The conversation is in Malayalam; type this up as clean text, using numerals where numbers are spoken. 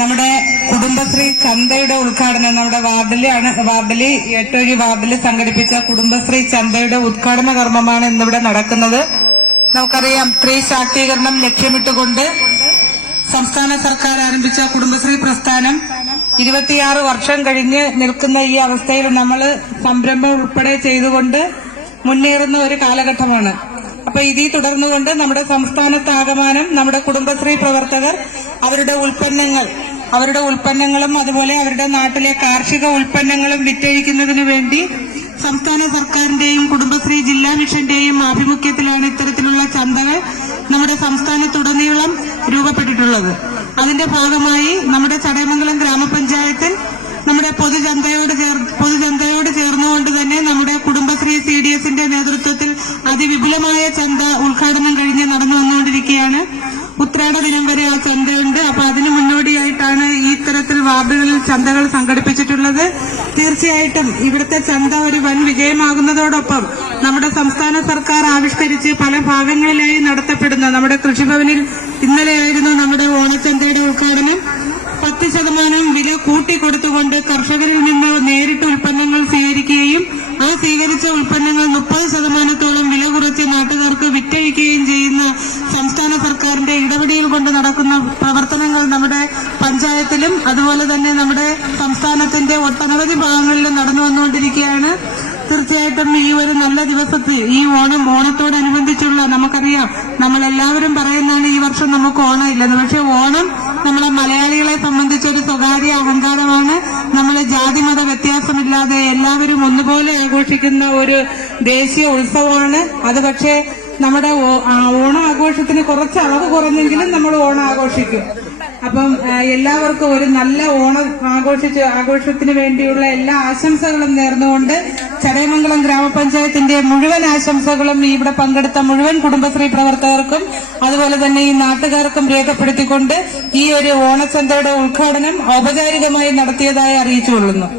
നമ്മുടെ കുടുംബശ്രീ ചന്തയുടെ ഉദ്ഘാടനം നമ്മുടെ വാർഡില് എട്ടൊഴി വാർഡിൽ സംഘടിപ്പിച്ച കുടുംബശ്രീ ചന്തയുടെ ഉദ്ഘാടന കർമ്മമാണ് ഇന്നിവിടെ നടക്കുന്നത്. നമുക്കറിയാം, സ്ത്രീ ശാക്തീകരണം ലക്ഷ്യമിട്ടുകൊണ്ട് സംസ്ഥാന സർക്കാർ ആരംഭിച്ച കുടുംബശ്രീ പ്രസ്ഥാനം 26 വർഷം കഴിഞ്ഞ് നിൽക്കുന്ന ഈ അവസ്ഥയിൽ നമ്മൾ സംരംഭം ഉൾപ്പെടെ ചെയ്തുകൊണ്ട് മുന്നേറുന്ന ഒരു കാലഘട്ടമാണ്. അപ്പൊ ഇതിൽ തുടർന്നുകൊണ്ട് നമ്മുടെ സംസ്ഥാനത്താകമാനം നമ്മുടെ കുടുംബശ്രീ പ്രവർത്തകർ അവരുടെ ഉൽപ്പന്നങ്ങളും അതുപോലെ അവരുടെ നാട്ടിലെ കാർഷിക ഉൽപ്പന്നങ്ങളും വിറ്റഴിക്കുന്നതിനു വേണ്ടി സംസ്ഥാന സർക്കാരിന്റെയും കുടുംബശ്രീ ജില്ലാ മിഷന്റെയും ആഭിമുഖ്യത്തിലാണ് ഇത്തരത്തിലുള്ള ചന്തകൾ നമ്മുടെ സംസ്ഥാനത്തുടനീളം രൂപപ്പെട്ടിട്ടുള്ളത്. അതിന്റെ ഭാഗമായി നമ്മുടെ ചടയമംഗലം ഗ്രാമപഞ്ചായത്തിൽ നമ്മുടെ പൊതുചന്തയോട് ചേർന്നുകൊണ്ട് തന്നെ നമ്മുടെ കുടുംബശ്രീ CDSന്റെ നേതൃത്വത്തിൽ അതിവിപുലമായ ചന്ത ഉദ്ഘാടനം കഴിഞ്ഞ് നടന്നു വന്നുകൊണ്ടിരിക്കുകയാണ്. ഉത്രാട ദിനം വരെ ആ ചന്തയുണ്ട്. അപ്പൊ അതിനു മുന്നോടിയായിട്ടാണ് ഈ തരത്തിൽ വാർഡുകളിൽ ചന്തകൾ സംഘടിപ്പിച്ചിട്ടുള്ളത്. തീർച്ചയായിട്ടും ഇവിടുത്തെ ചന്ത ഒരു വൻ വിജയമാകുന്നതോടൊപ്പം നമ്മുടെ സംസ്ഥാന സർക്കാർ ആവിഷ്കരിച്ച് പല ഭാഗങ്ങളിലായി നടത്തപ്പെടുന്ന നമ്മുടെ കൃഷിഭവനിൽ ഇന്നലെയായിരുന്നു നമ്മുടെ ഓണച്ചന്തയുടെ ഉദ്ഘാടനം. 10% വില കൂട്ടിക്കൊടുത്തുകൊണ്ട് കർഷകരിൽ നിന്ന് നേരിട്ട് ഉൽപ്പന്നങ്ങൾ സ്വീകരിക്കുകയും ആ സ്വീകരിച്ച ഉൽപ്പന്നങ്ങൾ 30% വില കുറച്ച് നാട്ടുകാർക്ക് വിറ്റഴിക്കുകയും ചെയ്യുന്ന സംസ്ഥാന സർക്കാരിന്റെ ഇടപെടൽ കൊണ്ട് നടക്കുന്ന പ്രവർത്തനങ്ങൾ നമ്മുടെ പഞ്ചായത്തിലും അതുപോലെ തന്നെ നമ്മുടെ സംസ്ഥാനത്തിന്റെ ഒട്ടനവധി ഭാഗങ്ങളിലും നടന്നു വന്നുകൊണ്ടിരിക്കുകയാണ്. തീർച്ചയായിട്ടും ഈ ഒരു നല്ല ദിവസത്തിൽ ഈ ഓണത്തോടനുബന്ധിച്ചുള്ള നമുക്കറിയാം, നമ്മളെല്ലാവരും പറയുന്നതാണ് ഈ വർഷം നമുക്ക് ഓണം ഇല്ലെന്ന്. പക്ഷെ ഓണം നമ്മളെ മലയാളികളെ സംബന്ധിച്ചൊരു സ്വകാര്യ അഹങ്കാരമാണ്. നമ്മളെ ജാതിമത വ്യത്യാസമില്ലാതെ എല്ലാവരും ഒന്നുപോലെ ആഘോഷിക്കുന്ന ഒരു ദേശീയ ഉത്സവമാണ് അത്. പക്ഷേ നമ്മുടെ ഓണം ആഘോഷത്തിന് കുറച്ച് അളവ് കുറഞ്ഞെങ്കിലും നമ്മൾ ഓണം ആഘോഷിക്കും. അപ്പം എല്ലാവർക്കും ഒരു നല്ല ഓണം ആഘോഷത്തിന് വേണ്ടിയുള്ള എല്ലാ ആശംസകളും നേർന്നുകൊണ്ട് ചടയമംഗലം ഗ്രാമപഞ്ചായത്തിന്റെ മുഴുവൻ ആശംസകളും ഇവിടെ പങ്കെടുത്ത മുഴുവൻ കുടുംബശ്രീ പ്രവർത്തകർക്കും അതുപോലെ തന്നെ ഈ നാട്ടുകാർക്കും രേഖപ്പെടുത്തിക്കൊണ്ട് ഈ ഒരു ഓണച്ചന്തയുടെ ഉദ്ഘാടനം ഔപചാരികമായി നടത്തിയതായി അറിയിച്ചുകൊള്ളുന്നു.